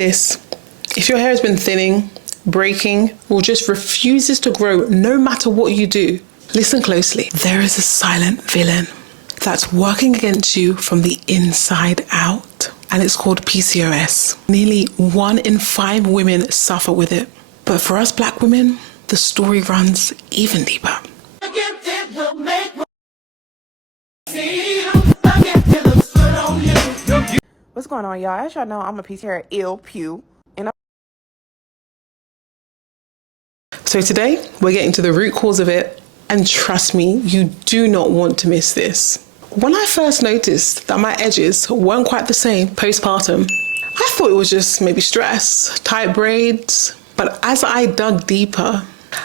This, if your hair has been thinning, breaking, or just refuses to grow no matter what you do, listen closely. There is a silent villain that's working against you from the inside out, and it's called PCOS. Nearly 1 in 5 women suffer with it. But for us black women, the story runs even deeper. What's going on, y'all? As y'all know, I'm a PCOS ill pew. So today, we're getting to the root cause of it, and trust me, you do not want to miss this. When I first noticed that my edges weren't quite the same postpartum, I thought it was just maybe stress, tight braids. But as I dug deeper,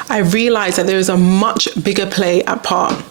I realized that there is a much bigger play at part,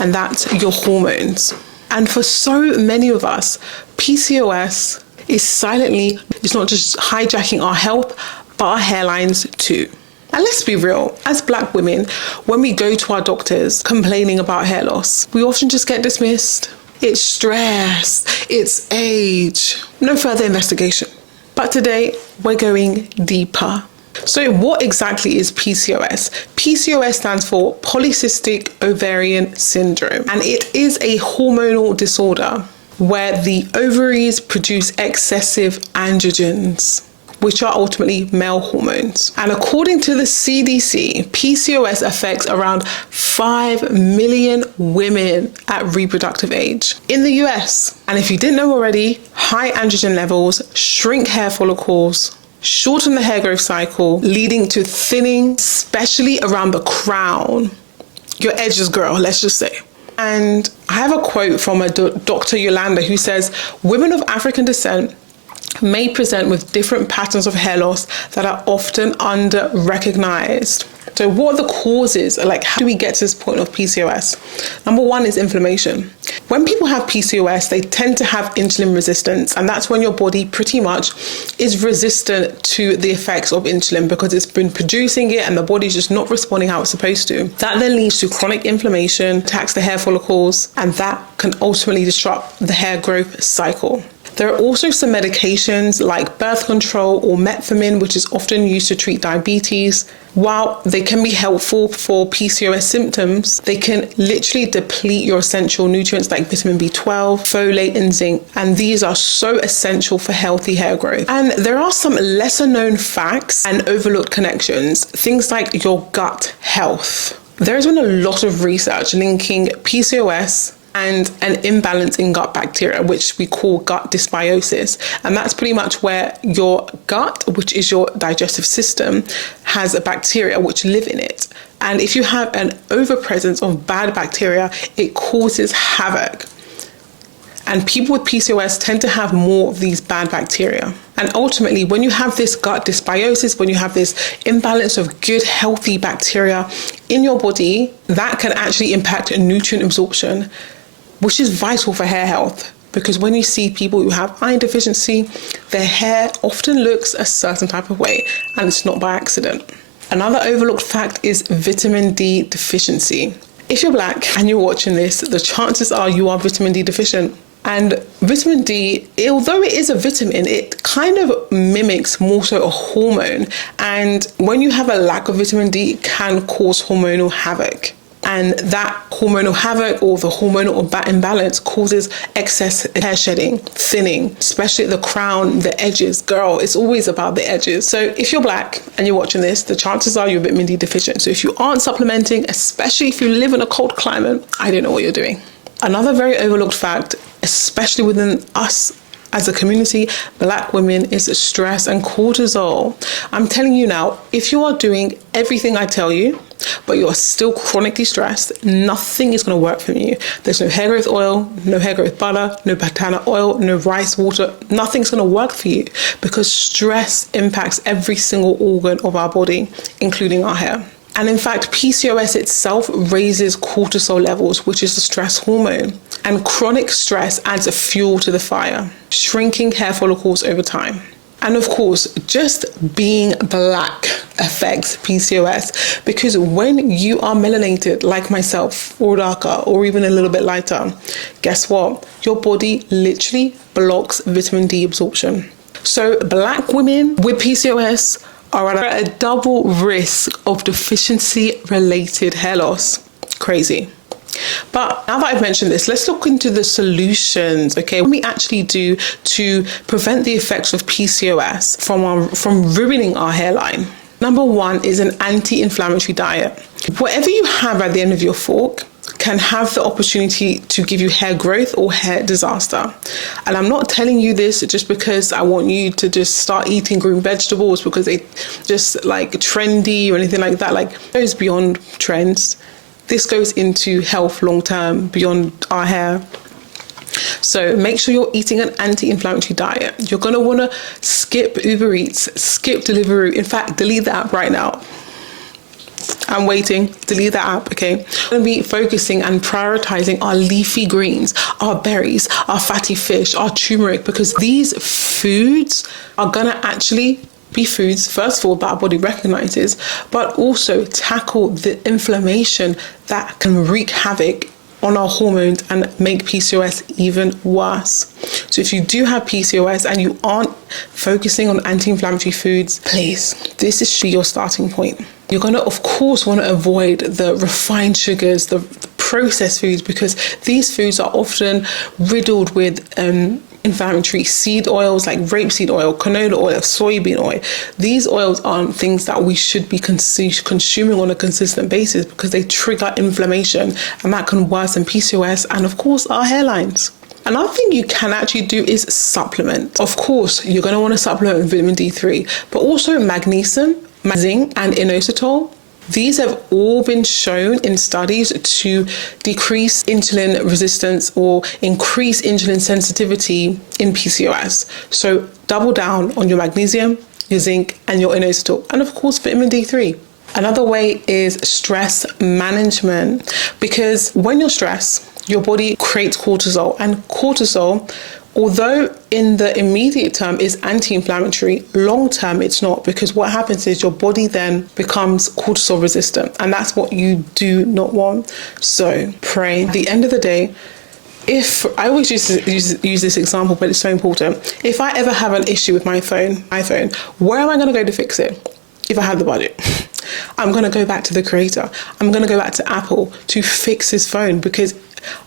and that's your hormones. And for so many of us, PCOS is silently, it's not just hijacking our health, but our hairlines too. And let's be real, as black women, when we go to our doctors complaining about hair loss, we often just get dismissed. It's stress, it's age, no further investigation. But today, we're going deeper. So what exactly is PCOS? PCOS stands for Polycystic Ovarian Syndrome, and it is a hormonal disorder where the ovaries produce excessive androgens, which are ultimately male hormones. And according to the CDC, PCOS affects around 5 million women at reproductive age in the US. And if you didn't know already, high androgen levels shrink hair follicles, shorten the hair growth cycle, leading to thinning, especially around the crown. Your edges, girl, let's just say. And I have a quote from a Dr. Yolanda who says, women of African descent may present with different patterns of hair loss that are often under-recognized. So what are the causes? Like, how do we get to this point of PCOS? Number 1 is inflammation. When people have PCOS, they tend to have insulin resistance, and that's when your body pretty much is resistant to the effects of insulin because it's been producing it and the body's just not responding how it's supposed to. That then leads to chronic inflammation, attacks the hair follicles, and that can ultimately disrupt the hair growth cycle. There are also some medications like birth control or metformin, which is often used to treat diabetes. While they can be helpful for PCOS symptoms, they can literally deplete your essential nutrients like vitamin B12, folate, and zinc. And these are so essential for healthy hair growth. And there are some lesser known facts and overlooked connections, things like your gut health. There has been a lot of research linking PCOS and an imbalance in gut bacteria, which we call gut dysbiosis. And that's pretty much where your gut, which is your digestive system, has a bacteria which live in it. And if you have an overpresence of bad bacteria, it causes havoc. And people with PCOS tend to have more of these bad bacteria. And ultimately, when you have this gut dysbiosis, when you have this imbalance of good, healthy bacteria in your body, that can actually impact nutrient absorption, which is vital for hair health. Because when you see people who have iron deficiency, their hair often looks a certain type of way, and it's not by accident. Another overlooked fact is vitamin D deficiency. If you're black and you're watching this, the chances are you are vitamin D deficient. And vitamin D, although it is a vitamin, it kind of mimics more so a hormone. And when you have a lack of vitamin D, it can cause hormonal havoc. And that hormonal havoc or the hormonal imbalance causes excess hair shedding, thinning, especially at the crown, the edges. Girl, it's always about the edges. So if you're black and you're watching this, the chances are you're vitamin D deficient. So if you aren't supplementing, especially if you live in a cold climate, I don't know what you're doing. Another very overlooked fact, especially within us as a community, black women, is stress and cortisol. I'm telling you now, if you are doing everything I tell you, but you're still chronically stressed, nothing is going to work for you. There's no hair growth oil, no hair growth butter, no banana oil, no rice water. Nothing's going to work for you because stress impacts every single organ of our body, including our hair. And in fact, PCOS itself raises cortisol levels, which is the stress hormone. And chronic stress adds a fuel to the fire, shrinking hair follicles over time. And of course, just being black affects PCOS because when you are melanated like myself or darker or even a little bit lighter, guess what? Your body literally blocks vitamin D absorption. So black women with PCOS are at a double risk of deficiency related hair loss. Crazy. But now that I've mentioned this, let's look into the solutions, okay? What we actually do to prevent the effects of PCOS from ruining our hairline. Number one is an anti-inflammatory diet. Whatever you have at the end of your fork can have the opportunity to give you hair growth or hair disaster. And I'm not telling you this just because I want you to just start eating green vegetables because they just like trendy or anything like that. Like, it goes beyond trends. This goes into health long term beyond our hair. So make sure you're eating an anti-inflammatory diet. You're going to want to skip Uber Eats, skip Deliveroo. In fact, delete the app right now. I'm waiting. Delete that app, okay? We're going to be focusing and prioritizing our leafy greens, our berries, our fatty fish, our turmeric, because these foods are going to actually be foods, first of all, that our body recognizes, but also tackle the inflammation that can wreak havoc on our hormones and make PCOS even worse. So if you do have PCOS and you aren't focusing on anti-inflammatory foods, please, this should be your starting point. You're going to, of course, want to avoid the refined sugars, the processed foods, because these foods are often riddled with inflammatory seed oils like rapeseed oil, canola oil, soybean oil. These oils aren't things that we should be consuming on a consistent basis because they trigger inflammation, and that can worsen PCOS and, of course, our hairlines. Another thing you can actually do is supplement. Of course, you're going to want to supplement with vitamin D3, but also magnesium, zinc, and inositol. These have all been shown in studies to decrease insulin resistance or increase insulin sensitivity in PCOS. So double down on your magnesium, your zinc, and your inositol, and of course vitamin D3. Another way is stress management, because when you're stressed, your body creates cortisol, and cortisol, although in the immediate term is anti-inflammatory, long term it's not, because what happens is your body then becomes cortisol resistant, and that's what you do not want. So pray. At the end of the day, if I always use this example, but it's so important. If I ever have an issue with my iPhone, where am I going to go to fix it? If I have the budget, I'm going to go back to the creator. I'm going to go back to Apple to fix his phone, because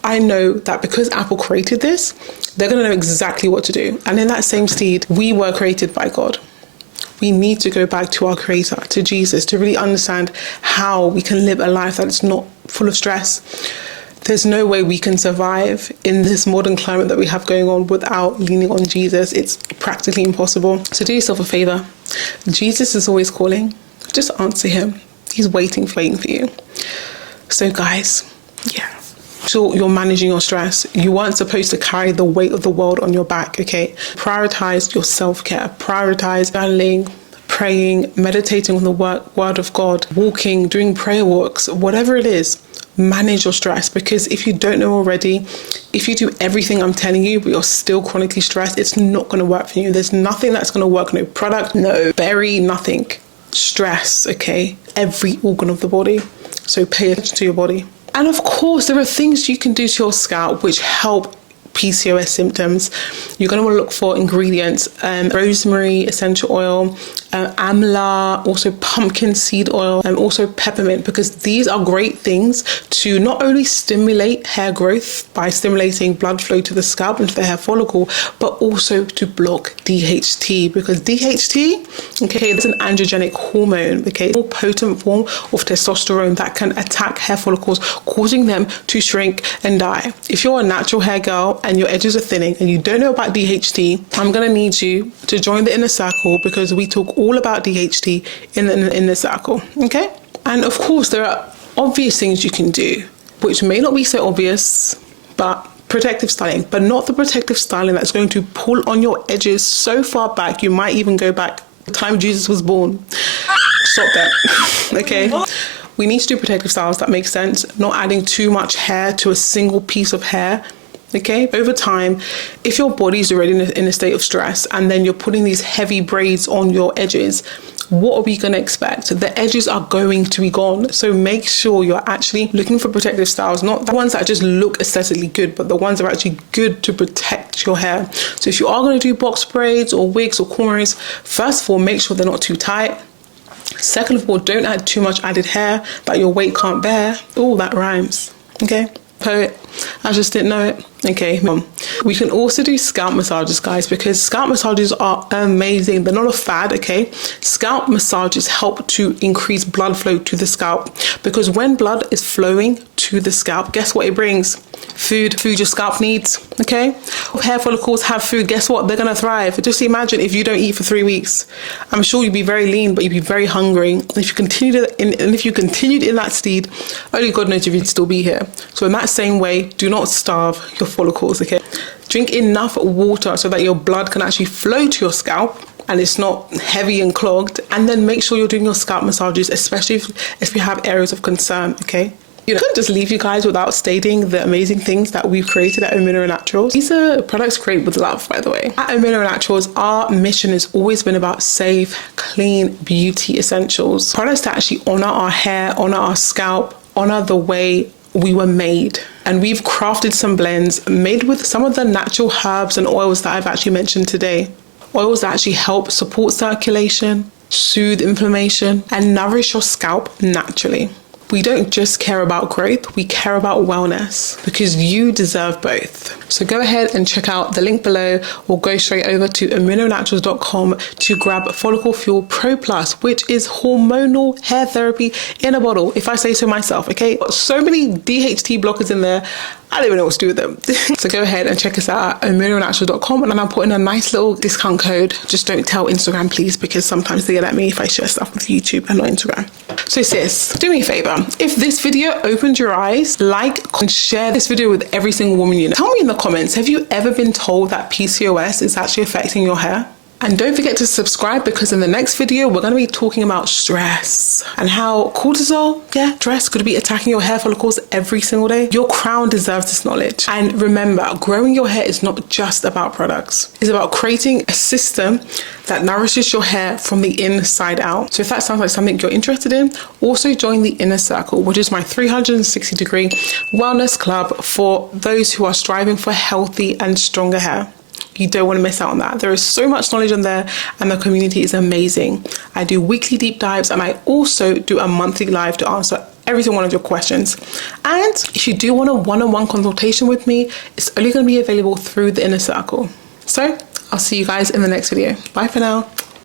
I know that because Apple created this, they're going to know exactly what to do. And in that same steed, we were created by God. We need to go back to our creator, to Jesus, to really understand how we can live a life that is not full of stress. There's no way we can survive in this modern climate that we have going on without leaning on Jesus. It's practically impossible. So do yourself a favor. Jesus is always calling. Just answer him. He's waiting for you. So guys, yeah. So you're managing your stress. You weren't supposed to carry the weight of the world on your back, okay? Prioritize your self-care. Prioritize journaling, praying, meditating on the word of God, walking, doing prayer walks, whatever it is. Manage your stress, because if you don't know already, if you do everything I'm telling you, but you're still chronically stressed, it's not going to work for you. There's nothing that's going to work. No product, no berry, nothing. Stress, okay? Every organ of the body. So pay attention to your body. And of course, there are things you can do to your scalp which help PCOS symptoms. You're going to want to look for ingredients, rosemary essential oil, amla, also pumpkin seed oil, and also peppermint, because these are great things to not only stimulate hair growth by stimulating blood flow to the scalp and to the hair follicle, but also to block DHT, because DHT, okay, it's an androgenic hormone, okay, a more potent form of testosterone that can attack hair follicles, causing them to shrink and die. If you're a natural hair girl and your edges are thinning and you don't know about DHT, I'm going to need you to join the inner circle, because we talk all about DHT in the circle, okay? And of course, there are obvious things you can do, which may not be so obvious, but protective styling, but not the protective styling that's going to pull on your edges so far back, you might even go back to the time Jesus was born. Stop that, okay? We need to do protective styles that make sense, not adding too much hair to a single piece of hair. Okay, over time, if your body's already in a state of stress and then you're putting these heavy braids on your edges, what are we going to expect? The edges are going to be gone. So make sure you're actually looking for protective styles, not the ones that just look aesthetically good, but the ones that are actually good to protect your hair. So if you are going to do box braids or wigs or cornrows, first of all, make sure they're not too tight. Second of all, don't add too much added hair that your weight can't bear. Oh, that rhymes. Okay. Poet. I just didn't know it. Okay, we can also do scalp massages, guys, because scalp massages are amazing. They're not a fad, okay? Scalp massages help to increase blood flow to the scalp, because when blood is flowing to the scalp, guess what it brings? Food your scalp needs, okay? Hair follicles have food. Guess what? They're gonna thrive. Just imagine if you don't eat for 3 weeks. I'm sure you'd be very lean, but you'd be very hungry. And if you continued in that steed, only God knows if you'd still be here. So in that same way, do not starve your follicles, okay? Drink enough water so that your blood can actually flow to your scalp and it's not heavy and clogged. And then make sure you're doing your scalp massages, especially if you have areas of concern, okay? I couldn't just leave you guys without stating the amazing things that we've created at Hormonal Naturals. These are products created with love, by the way. At Hormonal Naturals, our mission has always been about safe, clean beauty essentials. Products that actually honor our hair, honor our scalp, honor the way we were made. And we've crafted some blends made with some of the natural herbs and oils that I've actually mentioned today. Oils that actually help support circulation, soothe inflammation, and nourish your scalp naturally. We don't just care about growth, we care about wellness, because you deserve both. So go ahead and check out the link below, or go straight over to aminonaturals.com to grab Follicle Fuel Pro Plus, which is hormonal hair therapy in a bottle, if I say so myself, okay? So many DHT blockers in there, I don't even know what to do with them. So go ahead and check us out at aminonaturals.com, and I'm putting a nice little discount code. Just don't tell Instagram, please, because sometimes they get at me if I share stuff with YouTube and not Instagram. So sis, do me a favor. If this video opened your eyes, like and share this video with every single woman you know. Tell me in the comments, have you ever been told that PCOS is actually affecting your hair? And don't forget to subscribe, because in the next video, we're going to be talking about stress and how cortisol, stress could be attacking your hair follicles every single day. Your crown deserves this knowledge. And remember, growing your hair is not just about products. It's about creating a system that nourishes your hair from the inside out. So if that sounds like something you're interested in, also join the Inner Circle, which is my 360-degree wellness club for those who are striving for healthy and stronger hair. You don't want to miss out on that. There is so much knowledge on there, and the community is amazing. I do weekly deep dives, and I also do a monthly live to answer every single one of your questions. And if you do want a one-on-one consultation with me, it's only going to be available through the Inner Circle. So I'll see you guys in the next video. Bye for now.